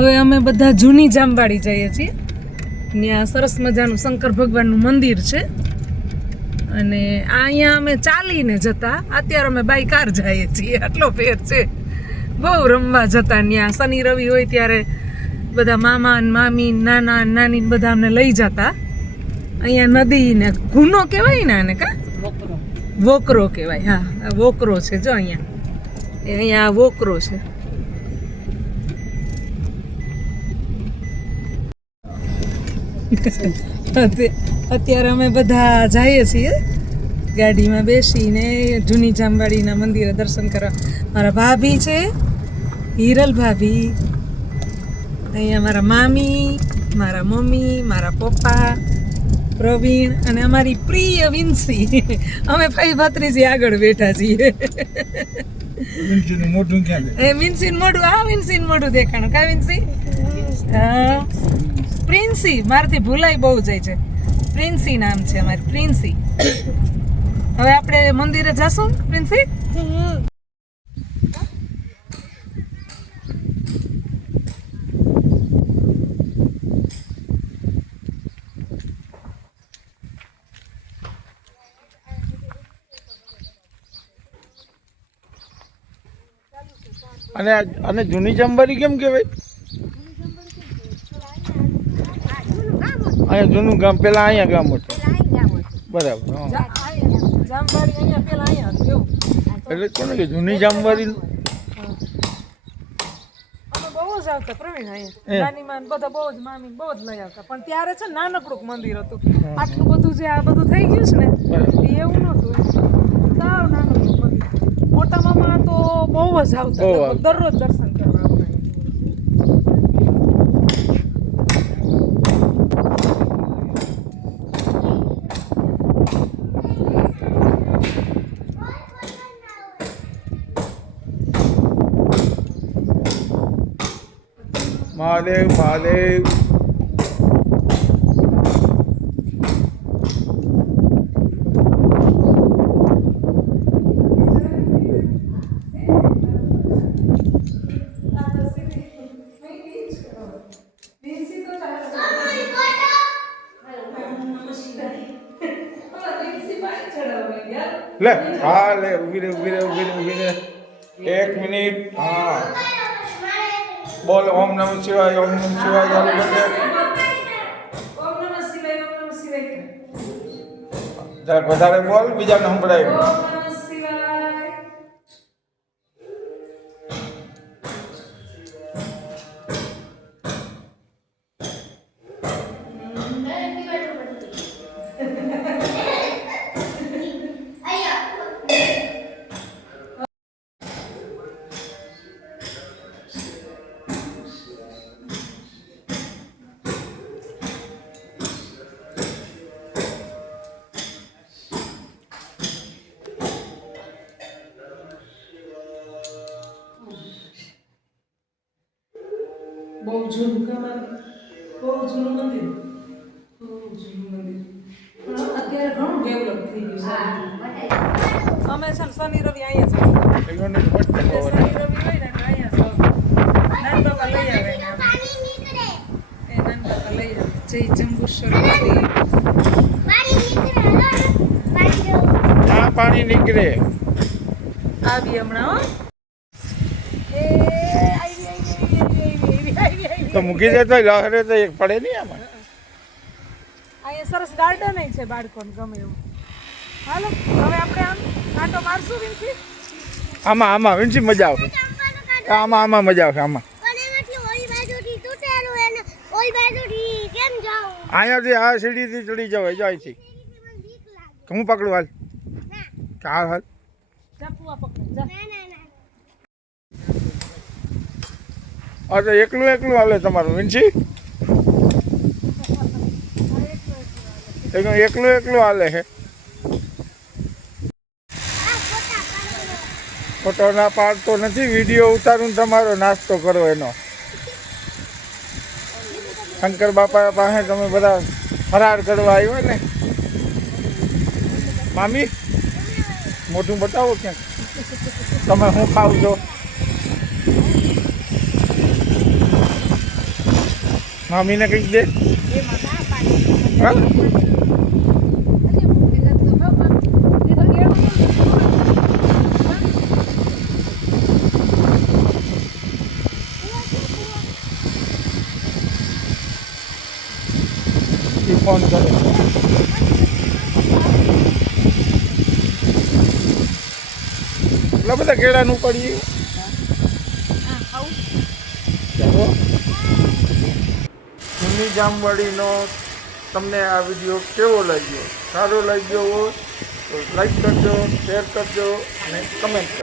હવે અમે બધા જૂની જામવાડી જઈએ છીએ. ત્યાં સરસ મજાનું શંકર ભગવાનનું મંદિર છે અને અહીંયા અમે ચાલીને જતા, અત્યારે અમે બાય કાર જઈએ છીએ. આટલો ફેર છે. બહુ રમવા જતા ત્યાં. શનિ રવિ હોય ત્યારે બધા મામા ને મામી નાના નાની બધા અમને લઈ જતા. અહીંયા નદી ને ગુનો કહેવાય ને આને, કા વોકરો કહેવાય. હા, વોકરો છે જો અહીંયા વોકરો છે. અત્યારે અમે બધા જઈએ છીએ ગાડીમાં બેસીને જૂની જામવાડીના મંદિરે દર્શન કરવા. મારા ભાભી છે, હિરલ ભાભી, અહીંયા મારા મામી, મારા મમ્મી, મારા પપ્પા પ્રવીણ અને અમારી પ્રિય વિન્સી. અમે ભાઈ ભત્રીજી આગળ બેઠા છીએ. વિન્સીનું મોઢું ક્યાં છે? એ વિન્સીનું મોઢું, આ વિન્સીનું મોઢું દેખાણું. કા વિન્સી? હા, પ્રિન્સી. મારાથી ભૂલાઈ બહુ જાય છે. પ્રિન્સી નામ છે અમારી, પ્રિન્સી. હવે આપણે મંદિરે જશું પ્રિન્સી? અને જૂની જામવાડી કેમ કહેવાય? અહીંયા જૂનું ગામ, પેલા અહીંયા ગામ હતું. બરાબર. જામવાડી અહીંયા પેલા અહીંયા હતું એવું. એટલે કોને કે જૂની જામવાડી? અમે બહુ જ આવતા પ્રવીણ અહીંયા. નાની માં બધા બહુ જ, મામી બહુ જ લઈ આવતા. પણ ત્યારે છે ને નાનકડું મંદિર હતું. આટલું બધું જે આ બધું થઈ ગયું છે ને એ એવું નહોતું. સાવ નાનકડું મંદિર. મોટા મામા તો બહુ જ આવતા, દરરોજ દર્શન કરવા આવતા. મહાદેવ મહાદેવ. લે હા લે, ઉભી રે ઉભી રે ઉભી રે ઉભી રે. 1 મિનિટ. હા બોલ ઓમ નમઃ શિવાય, ઓમ નમઃ શિવાય. ચાલુ કરજે. ઓમ નમઃ શિવાય, ઓમ નમઃ શિવાય. જરાક વધારે બોલ, બીજાને સંભળાય. ઓમ નમઃ શિવાય. બહુ જૂનું કમાન, બહુ જૂનું મંદિર, બહુ જૂનું મંદિર. પણ અત્યારે ઘણું ડેવલપ થઈ ગયું છે. અમે છે ને શનિ રવિ અહીંયા જ શનિ રવિ હોય ને અહીંયા જ નાનબાપા લઈ આવે ને એ નાનબાપા લઈ આવે. જય જંબુશ્વર મંદિર. હા પાણી નીકળે. આવી હમણાં હો. એ તો મૂકી દે તો લહરે તો એક પડે નહીં આમાં. અહીંયા સરસ ગાર્ડન છે બાળકોને ગમે એવું. હાલો હવે આપણે આમ આટો મારશું વિન્સી? આમાં આમાં વિન્સી મજા આવશે. આમાં આમાં મજા આવશે આમાં. અહીંયાથી આ સીડીથી ચડી જવાય. જો અહીંથી હું પકડું હાલ. હાલ હાલ. ચાપુઆ પકડ જા. હા તો એકલું એકલું હાલે તમારું વિન્સી? એકલું એકલું હાલે છે. ફોટો ના પાડતો નથી, વિડીયો ઉતારું તમારો નાસ્તો કરો એનો. શંકર બાપા પાસે તમે બધા ફરાર કરવા આવ્યો ને. મામી મોઢું બતાવો ક્યાંક, તમે શું ખાવ છો? મામીને કંઈક દે હા ઈ ફોન કરે એટલા બધા કેળાનું પડીએ ચાલો જૂની જામવાડીનો તમને આ વિડીયો કેવો લાગ્યો સારો લાગ્યો હોય તો લાઈક કરજો શેર કરજો અને કમેન્ટ કરજો